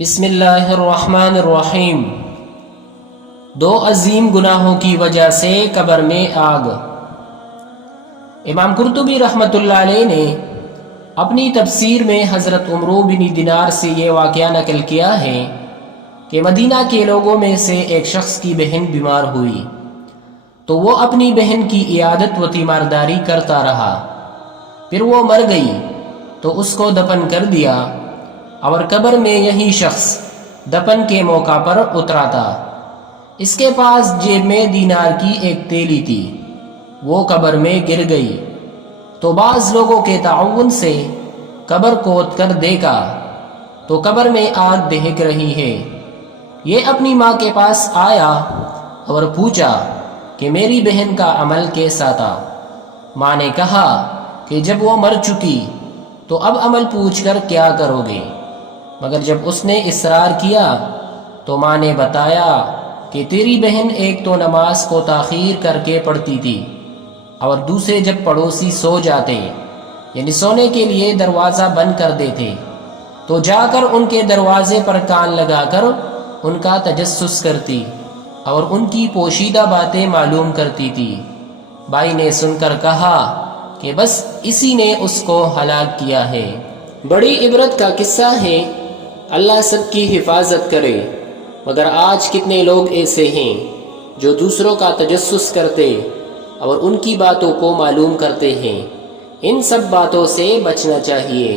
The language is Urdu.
بسم اللہ الرحمن الرحیم۔ دو عظیم گناہوں کی وجہ سے قبر میں آگ۔ امام قرطبی رحمۃ اللہ علیہ نے اپنی تفسیر میں حضرت عمرو بن دینار سے یہ واقعہ نقل کیا ہے کہ مدینہ کے لوگوں میں سے ایک شخص کی بہن بیمار ہوئی تو وہ اپنی بہن کی عیادت و تیمارداری کرتا رہا، پھر وہ مر گئی تو اس کو دفن کر دیا، اور قبر میں یہی شخص دفن کے موقع پر اترا تھا۔ اس کے پاس جیب میں دینار کی ایک تیلی تھی، وہ قبر میں گر گئی تو بعض لوگوں کے تعاون سے قبر کھود کر دیکھا تو قبر میں آگ دہک رہی ہے۔ یہ اپنی ماں کے پاس آیا اور پوچھا کہ میری بہن کا عمل کیسا تھا۔ ماں نے کہا کہ جب وہ مر چکی تو اب عمل پوچھ کر کیا کرو گے؟ مگر جب اس نے اصرار کیا تو ماں نے بتایا کہ تیری بہن ایک تو نماز کو تاخیر کر کے پڑھتی تھی، اور دوسرے جب پڑوسی سو جاتے یعنی سونے کے لیے دروازہ بند کر دیتے تو جا کر ان کے دروازے پر کان لگا کر ان کا تجسس کرتی اور ان کی پوشیدہ باتیں معلوم کرتی تھی۔ بھائی نے سن کر کہا کہ بس اسی نے اس کو ہلاک کیا ہے۔ بڑی عبرت کا قصہ ہے، اللہ سب کی حفاظت کرے۔ مگر آج کتنے لوگ ایسے ہیں جو دوسروں کا تجسس کرتے اور ان کی باتوں کو معلوم کرتے ہیں۔ ان سب باتوں سے بچنا چاہیے۔